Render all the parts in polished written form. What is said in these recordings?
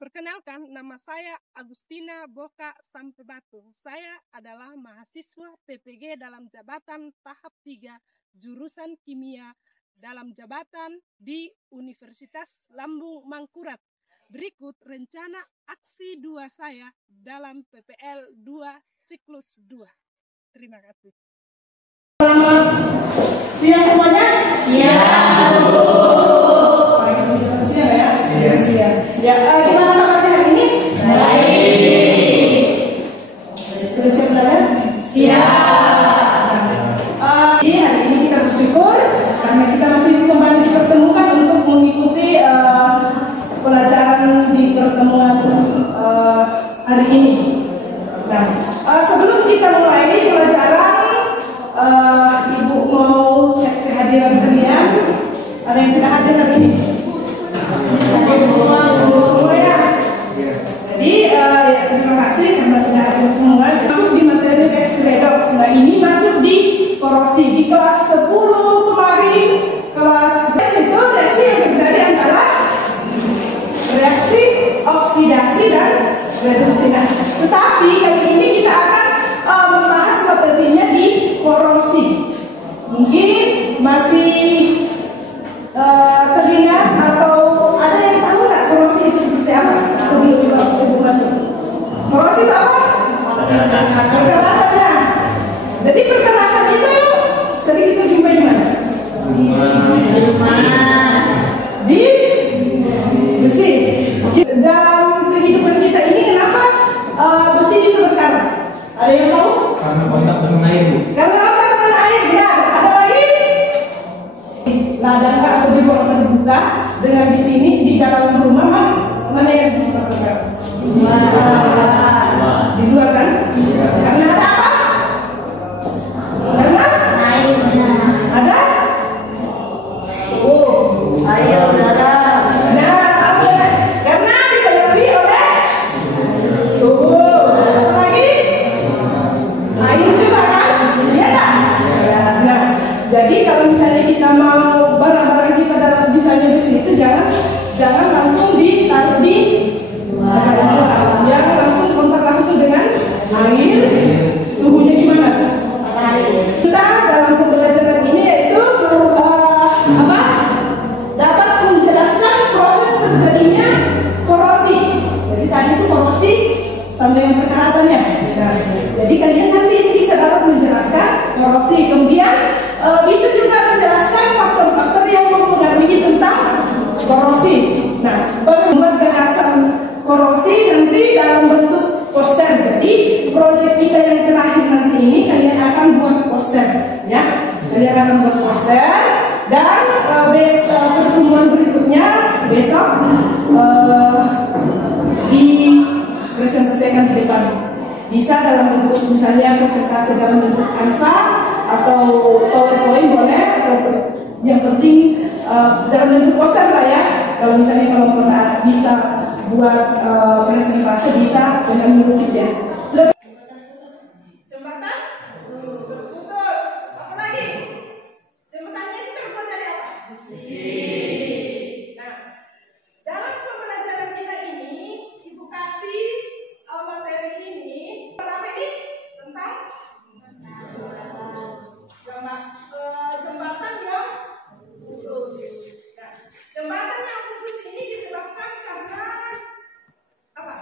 Perkenalkan, nama saya Agustina Boka Sampebatu. Saya adalah mahasiswa PPG dalam jabatan tahap 3 jurusan kimia dalam jabatan di Universitas Lambung Mangkurat. Berikut rencana aksi 2 saya dalam PPL 2 siklus 2. Terima kasih. Selamat siang semuanya. Siang. Siang ya. Iya. Siang. Ya, gimana kabarnya hari ini? Baik. Sudah siap belajar? Siap. Jadi hari ini kita bersyukur karena kita masih kembali dipertemukan untuk mengikuti pelajaran di pertemuan hari ini. Nah, sebelum kita mulai pelajaran, Ibu mau cek kehadiran kalian. Ada yang tidak hadir hari ini? Semua ya. Jadi terima kasih karena sudah hadir semua. Masuk di materi reaksi redoks. Nah, ini masuk di korosi di kelas 10 kemarin. Kelas itu reaksi yang terjadi antara reaksi oksidasi dan reduksi. Nah, tetapi kali ini kita akan membahas materinya di korosi. Mungkin masih teringat atau ada yang tahu nggak korosi itu seperti apa sebelum kita masuk? Korosi itu apa? Perkeratannya. Jadi perkeratan itu sering kita jumpai di mana? Di besi. Dalam kehidupan kita ini kenapa besi bisa berkarat? Ada yang tahu? Karena kontak dengan air, Bu. Karena kontak dengan air, benar. Ada lagi? Ladang atau di bawah terbuka dengan di sini di dalam rumah mana yang bisa berkarat? Di luar kan? Karena ada apa? Karena ada? Air udara. Nah, sama. Karena dipenuhi oleh suhu. Apa lagi? Air juga kan? Iya kan? Nah, jadi kalau misalnya kita mau barang-barang kita dalam misalnya besi itu jangan langsung ditaruh di jangan langsung kontak langsung dengan air. Suhunya gimana? Kita dalam pembelajaran ini yaitu dapat menjelaskan proses terjadinya korosi. Jadi tadi itu korosi sama dengan perkeratannya. Nah, jadi kalian nanti bisa dapat menjelaskan korosi, kemudian bisa juga menjelaskan faktor-faktor yang mempengaruhi tentang korosi. Nah, membuat gagasan korosi nanti dalam bentuk poster. Jadi proyek kita yang terakhir nanti ini kalian akan buat poster, ya. Kalian akan buat poster dan pertemuan berikutnya besok dipresentasikan di depan. Bisa dalam bentuk misalnya presentasi dalam bentuk Canva atau PowerPoint boleh, atau yang penting dalam bentuk poster lah ya. Kalau misalnya kalau pernah bisa buat presentasi bisa dengan melukis ya. Sudah. Jembatan? Putus. Apa lagi? Jembatannya itu terbuat dari apa? Besi. Nah, dalam pembelajaran kita ini, Ibu kasih materi ini apa ini? Tentang jembatan yang putus. Nah, jembatan yang putus ini disebabkan karena apa?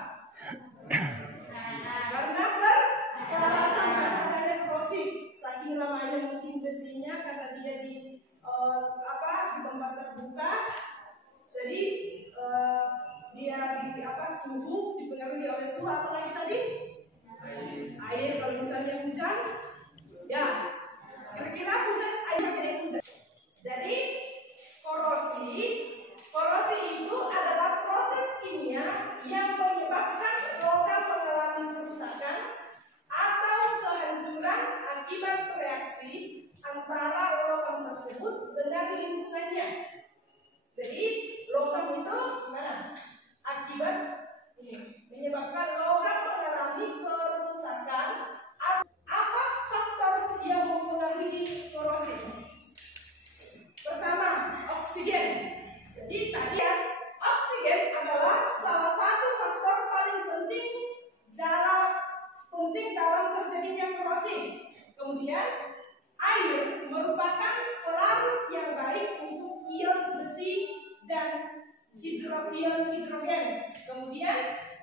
hidrogen. Kemudian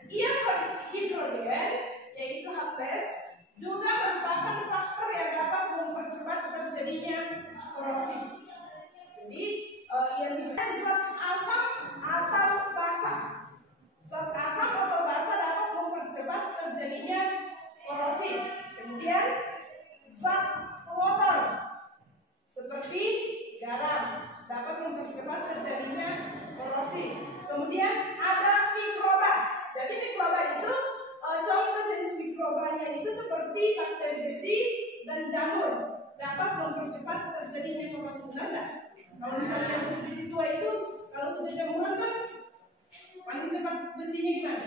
ion hidrogen yaitu H+ juga merupakan faktor yang dapat mempercepat terjadinya korosi. Jadi ion hidrogen zat asam atau basa. Zat asam atau basa dapat mempercepat terjadinya korosi. Kemudian zat water seperti garam dapat mempercepat terjadinya korosi. Kemudian ada mikroba. Jadi mikroba itu contoh jenis mikrobanya itu seperti bakteri besi dan jamur dapat mempercepat terjadinya korosi. Benar nggak? Kalau misalnya besi tua itu kalau sudah jamuran kan paling cepat besinya gimana?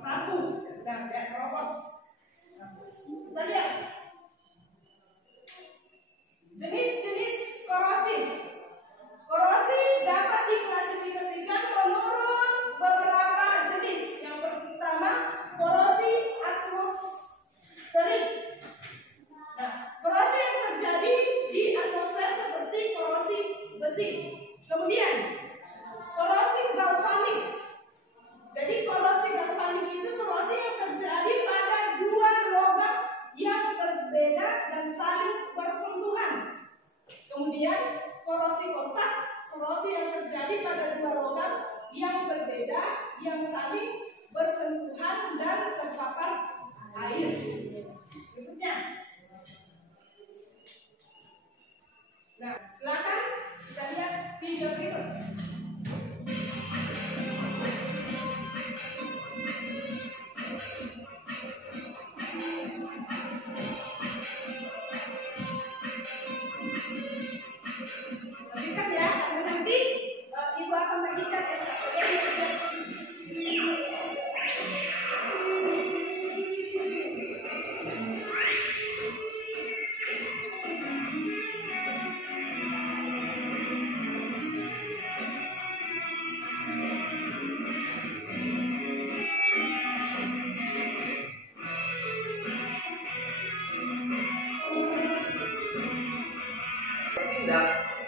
Rapuh dan kayak keropos. Kita lihat jenis-jenis korosi. Korosi dapat diklasifikasikan menurut beberapa jenis. Yang pertama, korosi atmosferik. Nah, korosi yang terjadi di atmosfer seperti korosi besi. Kemudian, korosi galvanik. Jadi, korosi galvanik itu korosi yang terjadi pada dua logam yang berbeda dan saling bersentuhan. Kemudian korosi kontak, korosi yang terjadi pada dua logam yang berbeda yang saling bersentuhan dan terpapar air. Berikutnya. Nah, silakan kita lihat video berikut.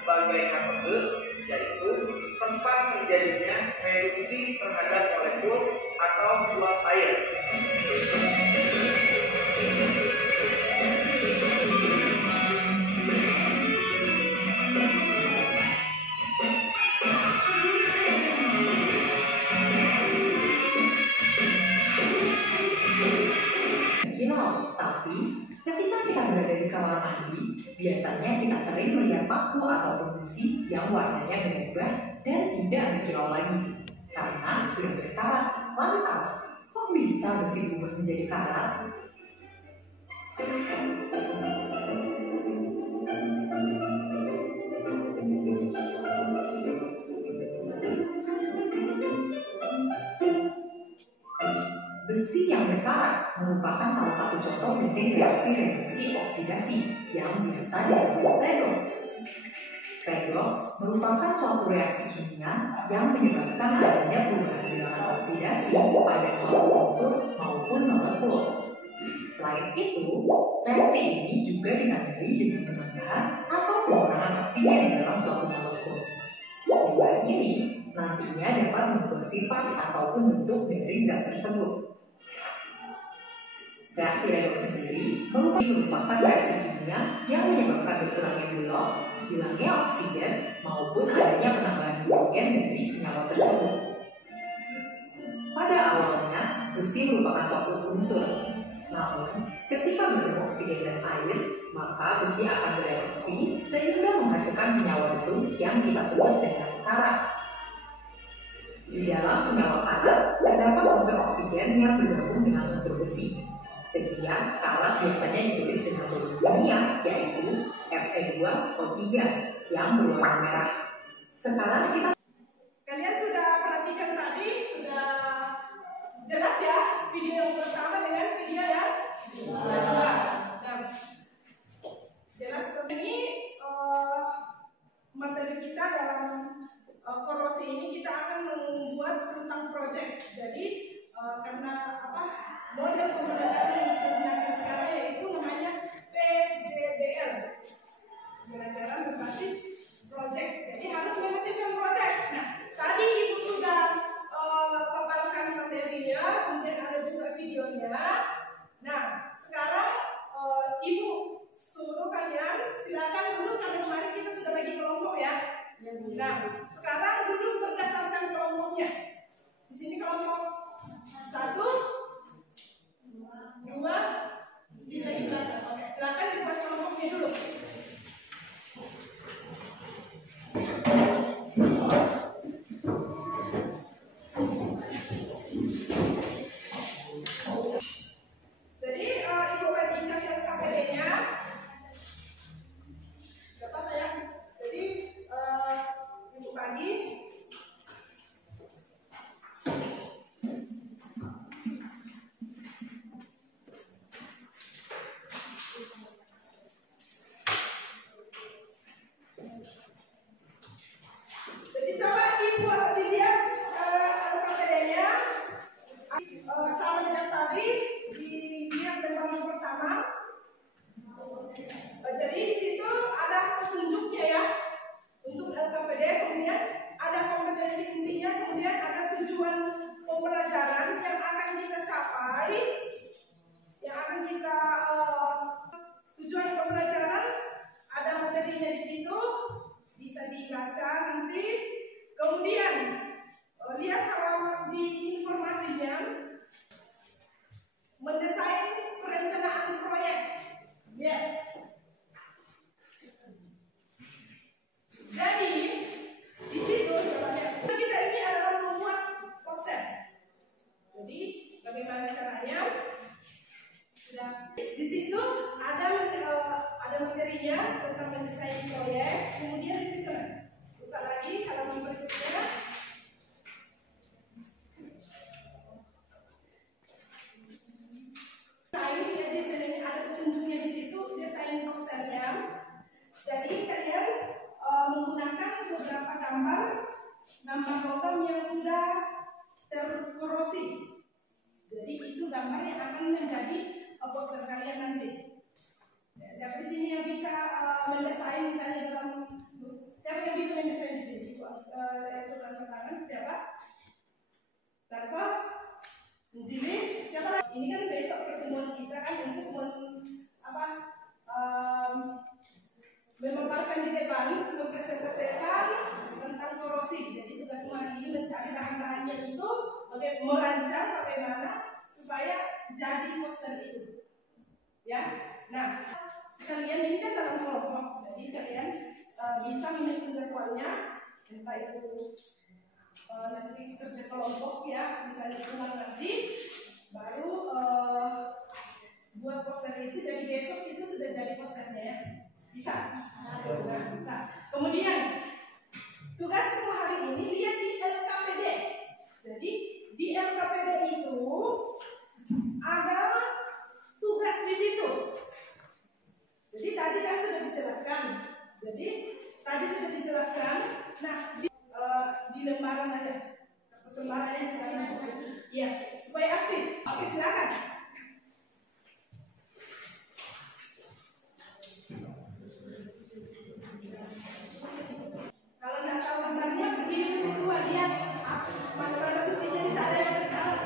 Sebagai metode yaitu tempat terjadinya reduksi terhadap molekul atau uap air. Tapi ketika kita berada di kamar mandi, biasanya kita sering melihat paku ataupun besi yang warnanya berubah dan tidak berkilau lagi karena sudah berkarat. Lantas, kok bisa besi berubah menjadi karat? Besi yang berkarat merupakan salah satu contoh dari reaksi reduksi oksidasi yang biasa disebut redox. Redox merupakan suatu reaksi kimia yang menyebabkan adanya perubahan bilangan oksidasi pada suatu unsur maupun molekul. Selain itu, reaksi ini juga ditandai dengan penambahan atau pengurangan oksigen di dalam suatu molekul. Perubahan ini nantinya dapat mengubah sifat ataupun bentuk dari zat tersebut. Reaksi redoks sendiri merupakan reaksi kimia yang menyebabkan berkurangnya bilox, hilangnya oksigen, maupun adanya penambahan hidrogen dari senyawa tersebut. Pada awalnya, besi merupakan suatu unsur. Namun, ketika bertemu oksigen dan air, maka besi akan bereaksi sehingga menghasilkan senyawa baru yang kita sebut dengan karat. Di dalam senyawa karat terdapat unsur oksigen yang bergabung dengan unsur besi. Sehingga karat biasanya ditulis dengan tulis kimia yaitu Fe2O3 yang berwarna merah. Sekarang kalian sudah perhatikan tadi, sudah jelas ya video yang pertama dengan video yang kedua. Jelas ini materi kita dalam korosi ini kita akan membuat tentang project. Jadi karena model pembelajaran yang kita gunakan sekarang yaitu namanya PJDL, pembelajaran berbasis project. Jadi harus menghasilkan project. Nah, tadi Sama dengan tadi di yang pertama. Jadi di situ ada petunjuknya ya untuk LKPD, kemudian ada kompetensi intinya, kemudian ada tujuan pembelajaran yang akan kita capai, yang akan kita tujuan pembelajaran ada materinya di situ, bisa dibaca nanti. Kemudian lihat halaman di informasinya, mendesain perencanaan proyek. Ya. Jadi di situ coba lihat, kita ini adalah membuat poster. Jadi bagaimana caranya? Sudah di situ ada materinya tentang mendesain proyek. Kemudian di situ buka lagi halaman berikutnya. Desain ada petunjuknya di situ, desain posternya. Jadi kalian menggunakan beberapa gambar logam yang sudah terkorosi. Jadi itu gambar yang akan menjadi poster kalian nanti. Siapa di sini yang bisa mendesain misalnya dalam, siapa yang bisa mendesain di sini? Sebelah tangan siapa? Tarto, Jimmy, siapa lagi? Ini kan besok pertemuan kita kan untuk memaparkan di depan, mempresentasikan tentang korosi. Jadi tugas hari ini mencari bahan-bahannya itu, merancang bagaimana supaya jadi poster itu. Ya, nah kalian ini kan dalam kelompok, jadi kalian bisa menyusun jadwalnya, entah itu nanti kerja kelompok ya, misalnya pulang nanti, baru buat poster itu, jadi besok itu sudah jadi posternya ya. Bisa? Nah, bisa. Kemudian tugas semua hari ini lihat di LKPD. Jadi di LKPD itu ada tugas di situ. Jadi tadi kan sudah dijelaskan. Nah di lembaran aja, lembarannya ya supaya aktif. Oke, silakan. Kalau nggak tahu lembarnya, pergi di mesin 2, lihat mana mesinnya di sana yang berkarat.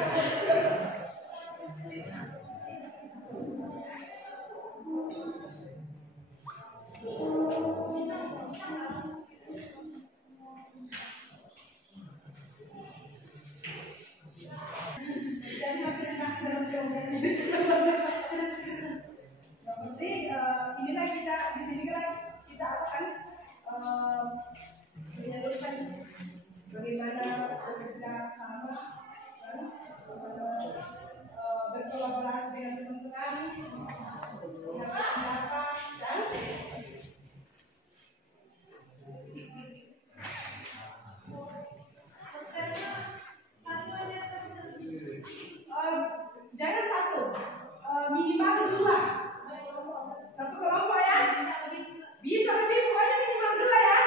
Jadi makin enak dalam jawaban ini. Yang penting inilah kita di sini kan kita akan menyalurkan bagaimana bekerja sama dan berkolaborasi dengan teman-teman yang berpendapat dan jangan satu, minimal 2. Satu kelompok ya. Bisa lebih, pokoknya minimal 2 ya.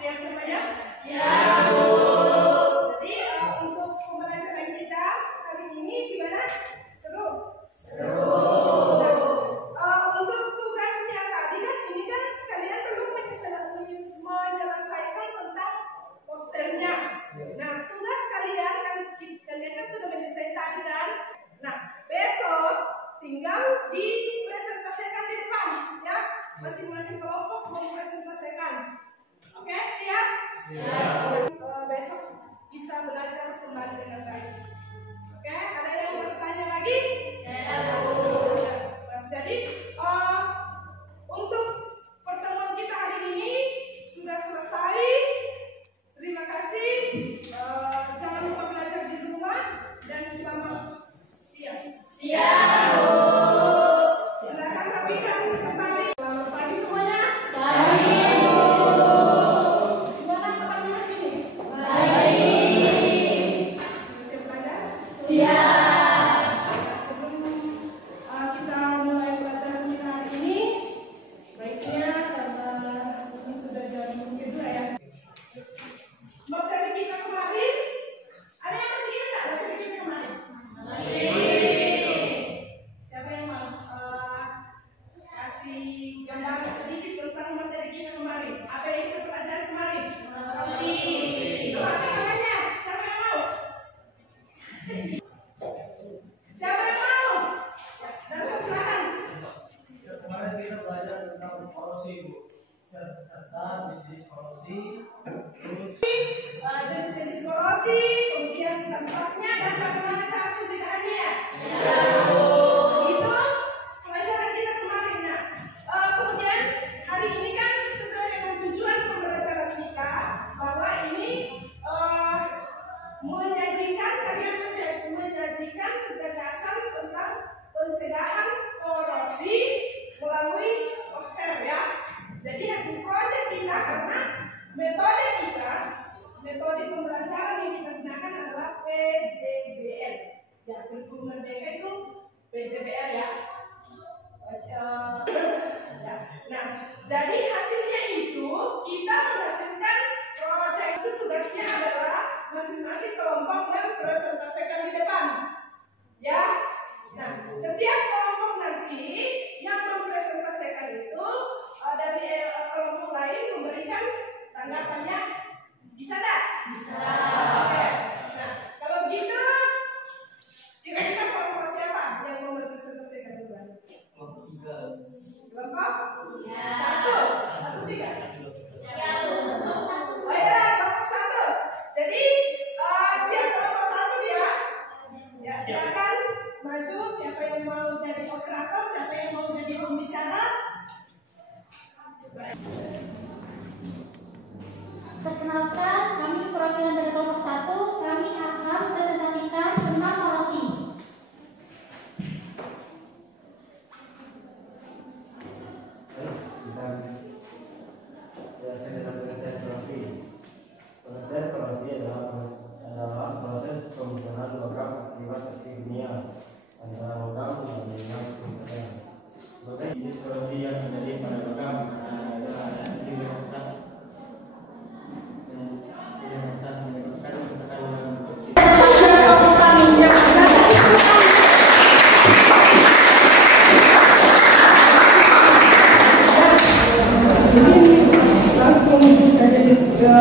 Siap semuanya? Siap, Bu. Jadi untuk pembelajaran kita hari ini gimana? Seru? Seru. Nah, untuk tugasnya tadi kan ini kan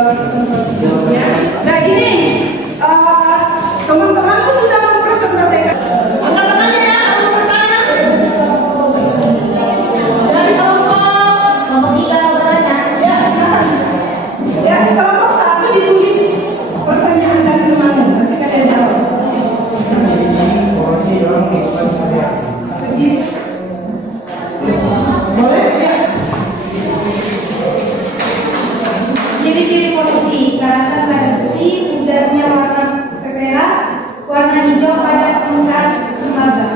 Ya. Nah ini teman-temanku sudah mempresentasikan. Angkat tangannya ya, dari kelompok 3 bertanya. Ya, silakan. Ya, kelompok 1 ditulis pertanyaan dari temanmu. Nanti kalian jawab. Porosi dalam kehidupan sehari-hari. Boleh ya. Ciri-ciri porosi: karakter pada besi, udaranya warna merah, warna hijau pada permukaan lembaga.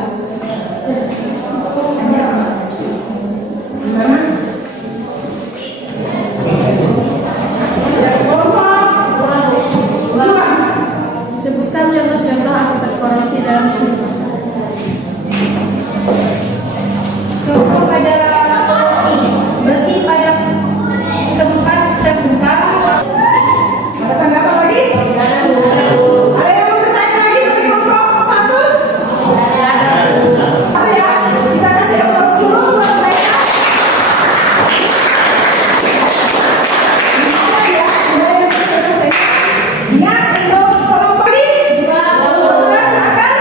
Sebutkan contoh-contoh akibat korosi dalam kehidupan. Contoh pada porosi: besi pada tempat terbuka. Ada tanggapan lagi? Ada yang mau bertanya lagi dari kelompok 1? Ada ya? Kita kasih aplaus dulu buat mereka. Ya, ada yang bisa selesai. Ya, untuk kelompok ini. Silakan.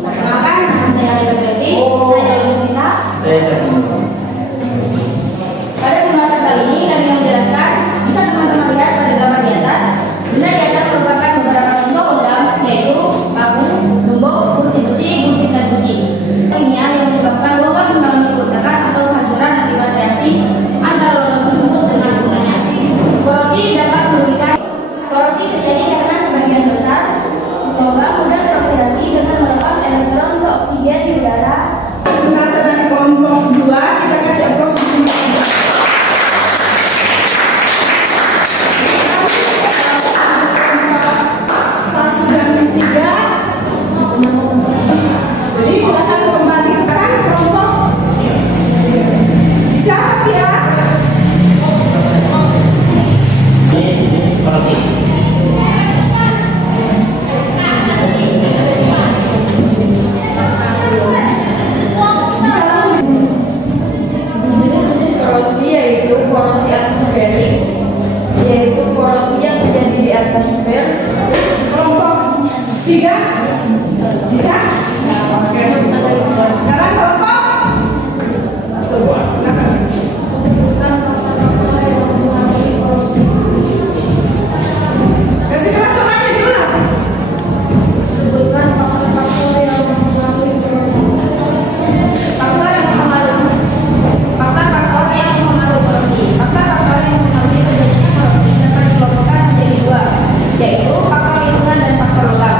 Perkenalkan, nama saya Alida Berarti, saya dari Musita. Saya Pada pembahasan kali ini kami menjelaskan, bisa teman-teman lihat pada gambar di atas. Benda di atas merupakan beberapa contoh logam, yaitu paku, gembok, kursi besi, gunting dan kunci. Kimia yang menyebabkan logam mengalami kerusakan atau kehancuran akibat reaksi antara logam tersebut dengan gunanya. Korosi dapat merugikan. Korosi terjadi karena sebagian besar logam mudah teroksidasi dengan melepas elektron ke oksigen di udara. Presentasi dari kelompok 2 kita kasih aplaus dulu. Satu dan 3. Jadi silakan kembalikan kelompok. Dicatat ya. Jenis-jenis korosi yaitu korosi atmosferik, yaitu korosi yang terjadi di atmosfer. Kelompok 3 bisa. Oke. Sekarang kelompok 1. Silakan. Kasih kelas suaranya dulu. Sebutkan faktor-faktor yang mempengaruhi korosi. Faktor-faktor yang mempengaruhi korosi. Faktor-faktor yang mempengaruhi terjadinya korosi dapat dikelompokkan menjadi 2, yaitu faktor lingkungan dan faktor logam.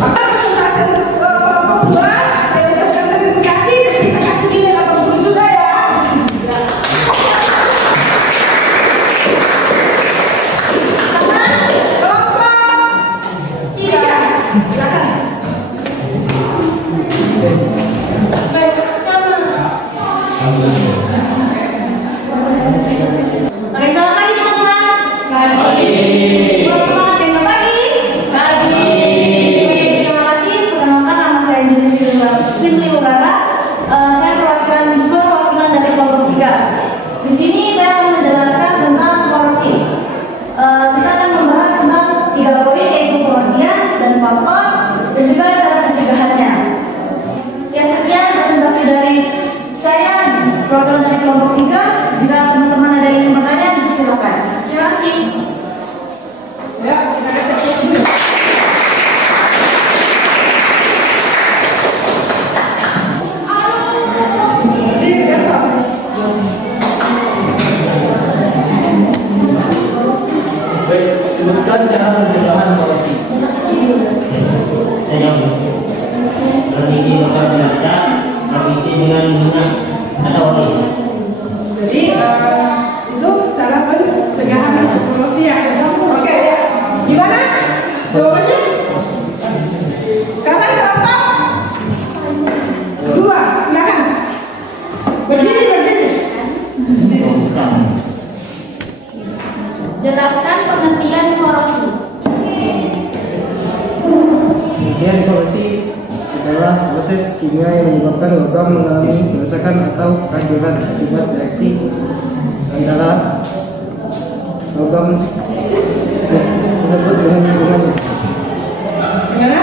Presentasi kelompok 2 saya ucapkan terima kasih dan kita kasih nilai 80 juga ya. Kelompok 3 silakan. Oke, selamat pagi teman-teman. Selamat datang pagi. Terima kasih. Perkenalkan, nama saya Jimli Urara. Saya perwakilan dari kelompok 3. Di sini saya akan menjelaskan tentang korosi. Kita akan membahas tentang 3 poin, yaitu pengertian dan faktor dan juga cara pencegahannya. Ya, sekian presentasi dari saya, perwakilan dari kelompok 3. Jika teman-teman ada yang ingin bertanya, silakan. Terima kasih. Ya, kita kasih aplaus dulu. Jadi, apa? Baik, sebutkan cara pencegahan korosi. Transmisi lokal biasa, transmisi dengan lingkungan atau oli. Jadi itu cara pencegahan korosi ya. Oke ya. Gimana? Jawabannya? Sekarang berapa? 2, silakan. Berdiri. Jelaskan pengertian korosi. Kemudian korosi proses kimia yang menyebabkan logam mengalami kerusakan atau kehancuran akibat reaksi antara logam tersebut dengan lingkungannya. Gimana?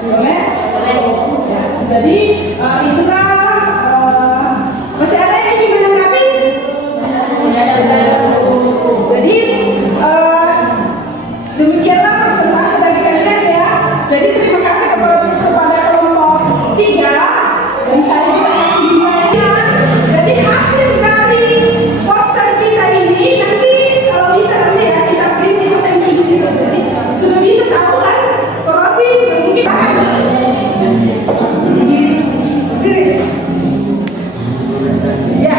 Boleh? Ya, jadi itulah masih ada yang ingin menanggapi? Jadi demikianlah presentasi dari kalian ya. Jadi terima kasih kepada kelompok 3 dan saya juga kasih nilainya. Jadi hasil dari poster kita ini nanti kalau bisa nanti ya kita print kita tempel di situ. Jadi sudah bisa tahu kan korosi mungkin akan ya.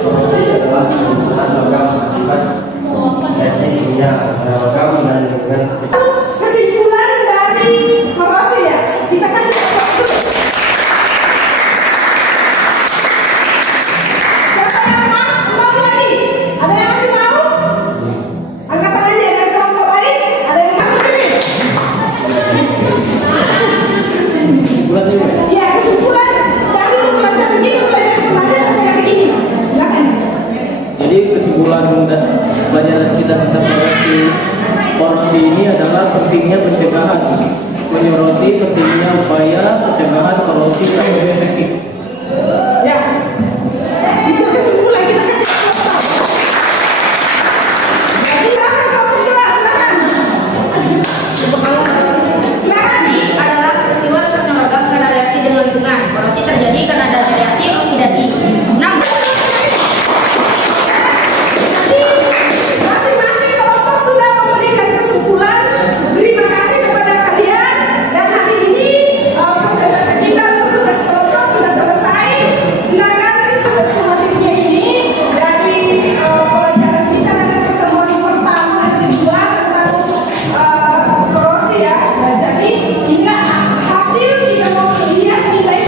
Korosi adalah kerusakan logam akibat reaksi kimia antara logam dan lingkungan. Kesimpulan dari korosi ya kita kasih poster. Siapa yang mau lagi? Ada yang masih mau? Angkat tangannya dari kelompok lain. Ada yang mau ini? Ya, kesimpulan dari pembelajaran ini pembelajaran semuanya sampai hari ini. Silakan. Jadi kesimpulan pelajaran kita tentang korosi ini adalah pentingnya pencegahan, menyoroti pentingnya upaya pencegahan korosi yang lebih efektif. Ya, itu kesimpulan kita kasih poster. Jadi silakan kelompok 2, silakan. Silakan. Adalah peristiwa rusaknya logam karena reaksi dengan lingkungan. Korosi terjadi karena adanya reaksi oksidasi. 6. Masing-masing kelompok sudah memberikan kesimpulan. Terima kasih kepada kalian. Dan hari ini presentasi kita untuk tugas kelompok sudah selesai. Silakan kita selanjutnya ini dari pelajaran kita nanti pertemuan pertama dan kedua tentang korosi ya. Nah, jadi ingat hasil kita mau lihat nilai.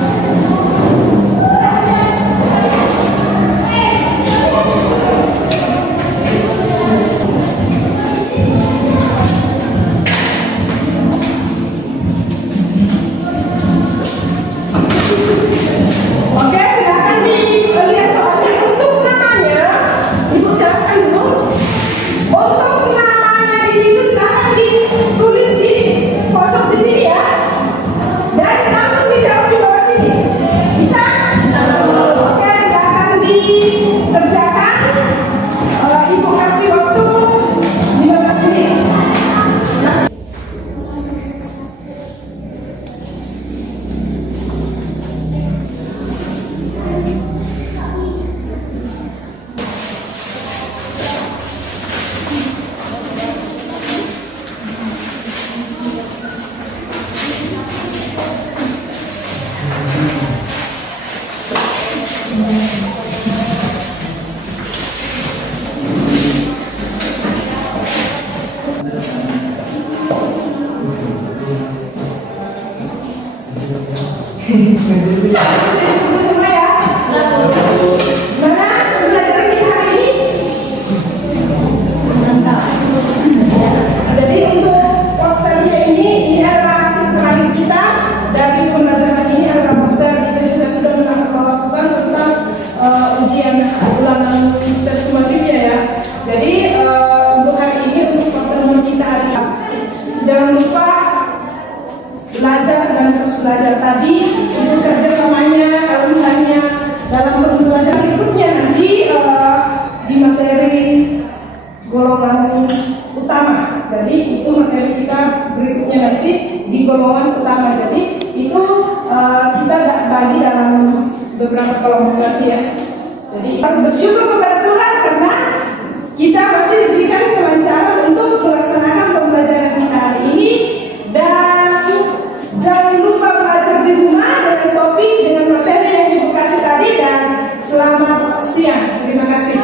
Oke, silakan dilihat soalnya. Untuk namanya, Ibu jelaskan dulu. Untuk namanya di situ silakan ditulis di pojok di sini ya. Dan langsung dijawab di bawah sini. Bisa? Oke, silakan dikerjakan. Ibu kasih waktu 15 menit. Semua ya. Mana pelajaran kita hari ini? Jadi untuk posternya ini adalah hasil terakhir kita dari pembelajaran ini adalah poster. Kita juga sudah melakukan tentang ujian ulangan tes summatifnya ya. Jadi untuk hari ini untuk pertemuan kita hari ini jangan lupa belajar dan terus belajar tadi itu kerjasamanya. Kalau misalnya dalam pembelajaran berikutnya nanti di materi golongan utama, jadi itu materi kita berikutnya nanti di golongan utama. Jadi itu kita bagi dalam beberapa kelompok lagi ya. Jadi kita bersyukur kepada Tuhan karena kita masih diberikan kelancaran untuk melaksanakan pembelajaran kita hari ini. Dan jangan lupa belajar di rumah dengan topik dengan materi yang Ibu kasih tadi. Dan selamat siang. Terima kasih.